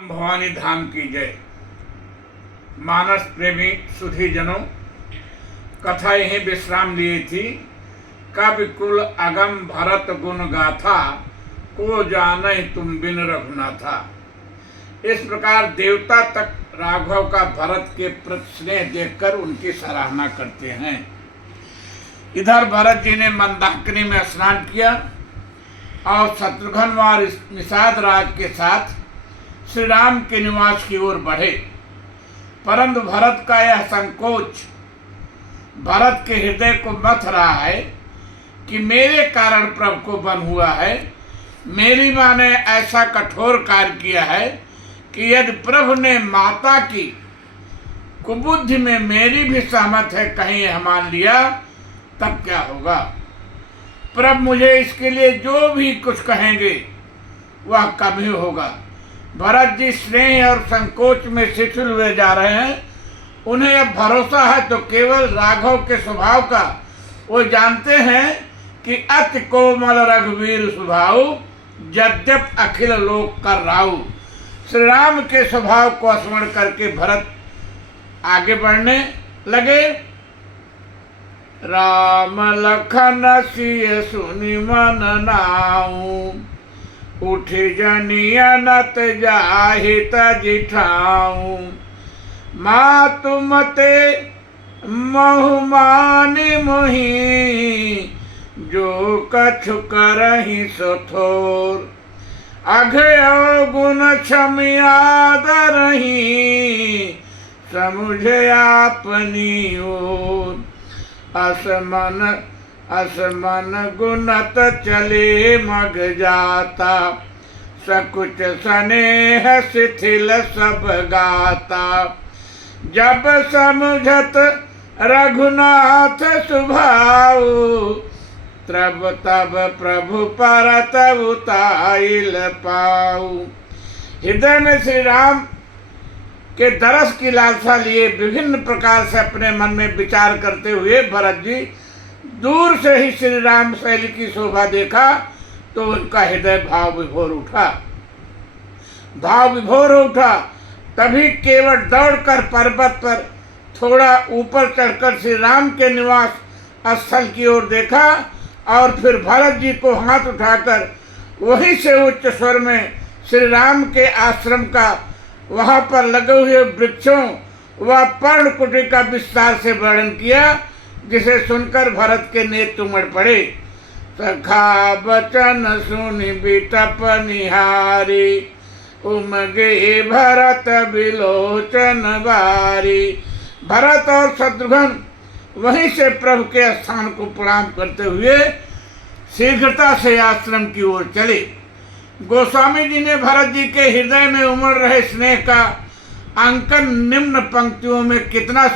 भवानी धाम की जय। मानस प्रेमी सुधी जनों, कथा यही विश्राम लिए थी। कवि कुल अगम भरत गुण गाथा, को जाने तुम बिन रघुनाथा। इस प्रकार देवता तक राघव का भरत के प्रति स्नेह देखकर उनकी सराहना करते हैं। इधर भरत जी ने मंदाकिनी में स्नान किया और शत्रुघ्न और निषाद राज के साथ श्री राम के निवास की ओर बढ़े। परंतु भरत का यह संकोच भरत के हृदय को मथ रहा है कि मेरे कारण प्रभु को बन हुआ है। मेरी माँ ने ऐसा कठोर कार्य किया है कि यदि प्रभु ने माता की कुबुद्धि में मेरी भी सहमत है कहीं यह मान लिया, तब क्या होगा। प्रभु मुझे इसके लिए जो भी कुछ कहेंगे वह कम ही होगा। भरत जी स्नेह और संकोच में शिथिल हुए जा रहे हैं। उन्हें अब भरोसा है तो केवल राघव के स्वभाव का। वो जानते हैं कि अति कोमल रघुवीर स्वभाव, यद्यप अखिल लोक कर राऊ। श्री राम के स्वभाव को स्मरण करके भरत आगे बढ़ने लगे। राम लखन सिय सुनि मन नाऊ, उठि जनियनत जाहित जिठाऊ। मातु मते बहुमानि मोहि, जो कछु करहि सो थोर। अघय गुण क्षमि आदरहि, समुझे आपनी ओर। असमन गुणत चले मग जाता, सकुच स्नेह शिथिल सब गाता। जब समझत रघुनाथ सुभाऊ, तब प्रभु परत उताइल पाऊ। हृदय में श्री राम के दरस की लालसा लिए विभिन्न प्रकार से अपने मन में विचार करते हुए भरत जी दूर से ही श्री राम शैली की शोभा देखा तो उनका हृदय भाव विभोर उठा। तभी केवल दौड़कर पर्वत पर थोड़ा ऊपर चढ़कर श्री राम के निवास स्थल की ओर देखा और फिर भरत जी को हाथ उठाकर वहीं से उच्च स्वर में श्री राम के आश्रम का, वहां पर लगे हुए वृक्षों व पर्णकुटी का विस्तार से वर्णन किया, जिसे सुनकर भरत के नेत्र उमड़ पड़े। सखा बचन सुनि बिटप निहारी, उमगे भरत बिलोचन बारी। भरत और शत्रुघ्न वहीं से प्रभु के स्थान को प्रणाम करते हुए शीघ्रता से आश्रम की ओर चले। गोस्वामी जी ने भरत जी के हृदय में उमड़ रहे स्नेह का अंकन निम्न पंक्तियों में कितने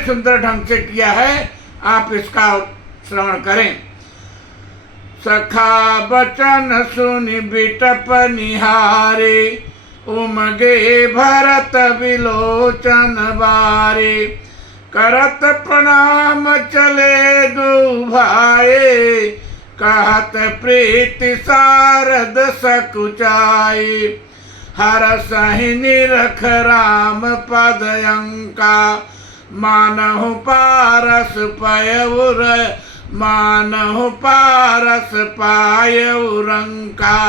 सुंदर ढंग से किया है, आप इसका श्रवण करें। सखा बचन सुनि बिटप निहारे, उमगे भरत विलोचन बारे। करत प्रणाम चले दो भाई, कहत प्रीति सारद सकुचाई। हर सहि निरख राम पद अंका, मानहु पारस पायउ रंका।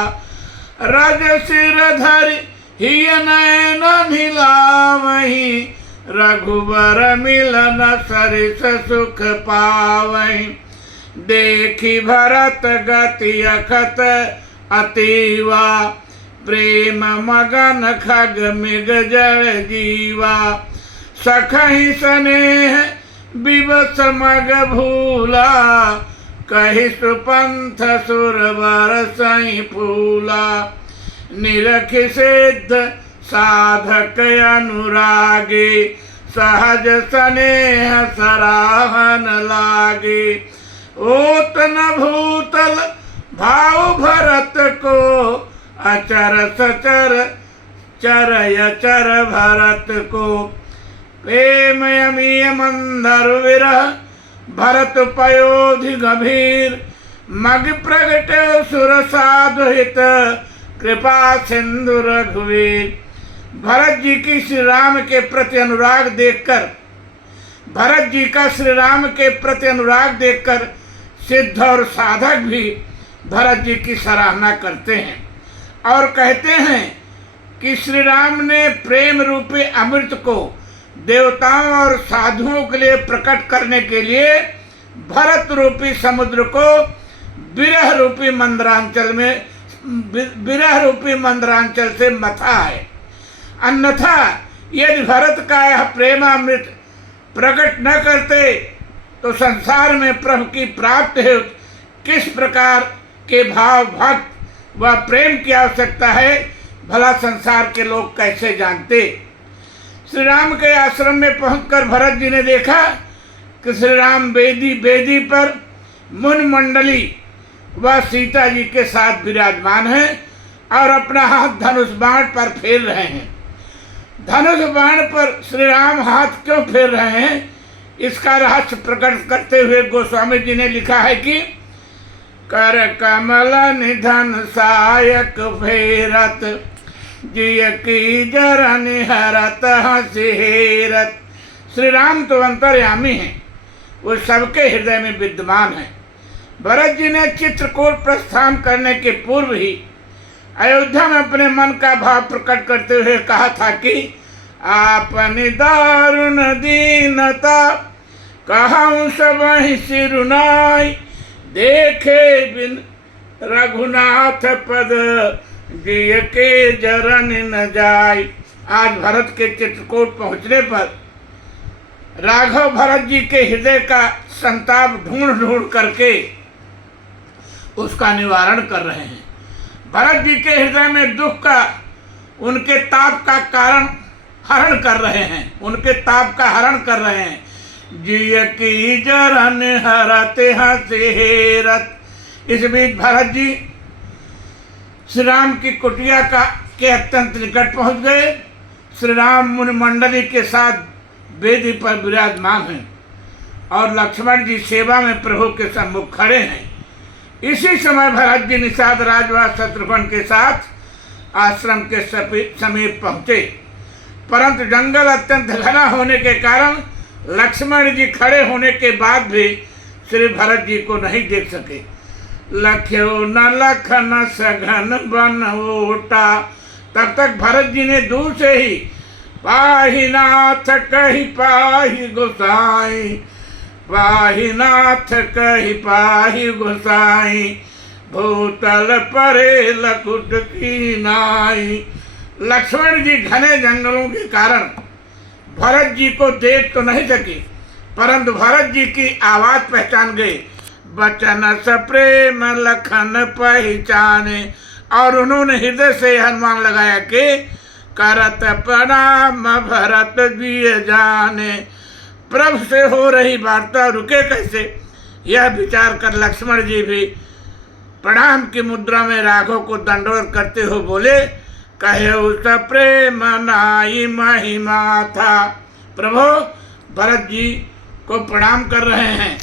रज सिर धरि हिय नयन नीलावहि, रघुबर मिलन सरिस सुख पावहि। देखि भरत गति अखत अतीवा, प्रेम मगन खग मृग जड़ जीवा। सखहि स्नेह विवश मग भूला, कहि सुपंथ सुरवर सई फूला। निरख सिद्ध साधक अनुरागे, सहज स्नेह सराहन लागे। ओतन भूतल भाव भरत को, अचर सचर चरय चर भरत को। प्रेम अमीय मंदर विरह, भरत पयोधि गंभीर। मग प्रगट सुर साधु हित, कृपा सिंधु रघुवीर। भरत जी की श्री राम के प्रति अनुराग देखकर, भरत जी का श्री राम के प्रति अनुराग देखकर सिद्ध और साधक भी भरत जी की सराहना करते हैं और कहते हैं कि श्री राम ने प्रेम रूपी अमृत को देवताओं और साधुओं के लिए प्रकट करने के लिए भरत रूपी समुद्र को विरह रूपी मंदरांचल से मथा है। अन्यथा यदि भरत का यह प्रेमामृत प्रकट न करते तो संसार में प्रभु की प्राप्ति हेतु किस प्रकार के भाव भक्त व प्रेम की आवश्यकता है, भला संसार के लोग कैसे जानते। श्री राम के आश्रम में पहुंचकर भरत जी ने देखा कि श्री राम बेदी पर मुनि मंडली व सीता जी के साथ विराजमान हैं और अपना हाथ धनुष बाण पर फेर रहे हैं। धनुष बाण पर श्री राम हाथ क्यों फेर रहे हैं, इसका रहस्य प्रकट करते हुए गोस्वामी जी ने लिखा है कि कर कमल निधन सायक फेरत, जिय की जरन हरत हंसी हेरत। श्री राम तो अंतर्यामी हैं, वो सबके हृदय में विद्यमान है। भरत जी ने चित्रकूट प्रस्थान करने के पूर्व ही अयोध्या में अपने मन का भाव प्रकट करते हुए कहा था कि आपनी दारुण दीनता कहूँ सब सिरुनाई, देखे बिन रघुनाथ पद जिय के जरन न जाय। आज भरत के चित्रकूट पहुँचने पर राघव भरत जी के हृदय का संताप ढूंढ करके उसका निवारण कर रहे हैं। भरत जी के हृदय में दुख का, उनके ताप का कारण हरण कर रहे हैं, उनके ताप का हरण कर रहे हैं। जिय की जरन हरते हंसे हेरत। इस बीच भरत जी श्री राम की कुटिया के अत्यंत निकट पहुंच गए। श्री राम मुनि मंडली के साथ वेदी पर विराजमान हैं और लक्ष्मण जी सेवा में प्रभु के सम्मुख खड़े हैं। इसी समय भरत जी निषाद राजवास शत्रुघ्न के साथ आश्रम के समीप पहुंचे, परंतु जंगल अत्यंत घना होने के कारण लक्ष्मण जी खड़े होने के बाद भी श्री भरत जी को नहीं देख सके। लख्यो न लखन सघन बन ओटा। तब तक भरत जी ने दूर से ही पाहि नाथ कहि पाहि गोसाई, पाहि नाथ कहि पाहि गोसाई, भूतल परे लकुट की नाई। लक्ष्मण जी घने जंगलों के कारण भरत जी को देख तो नहीं सके, परंतु भरत जी की आवाज पहचान गए। बचन सप्रेम लखन पहचाने, और उन्होंने हृदय से अनुमान लगाया कि करत प्रणाम भरत जी जाने। प्रभु से हो रही वार्ता रुके कैसे, यह विचार कर लक्ष्मण जी भी प्रणाम की मुद्रा में राघव को दंडवत करते हुए बोले, कहे उस प्रेम नाई महिमा था। प्रभु भरत जी को प्रणाम कर रहे हैं,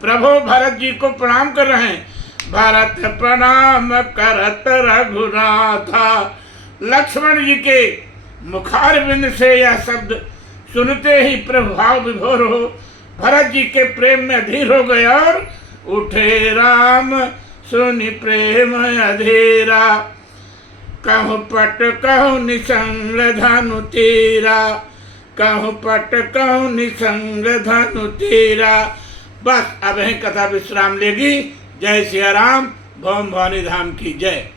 प्रभु भरत जी को प्रणाम कर रहे हैं। भरत प्रणाम करत रघुनाथा। लक्ष्मण जी के मुखारविंद से यह शब्द सुनते ही प्रभु भाव विभोर हो भरत जी के प्रेम में अधीर हो गए और उठे राम सुनि प्रेम अधीरा। कहूँ पट कहूँ निसंग धनु तेरा, कहूँ पट कहूँ निसंग धनु तेरा। बस अब यही कथा विश्राम लेगी। जय सिया राम। भौम भवानी धाम की जय।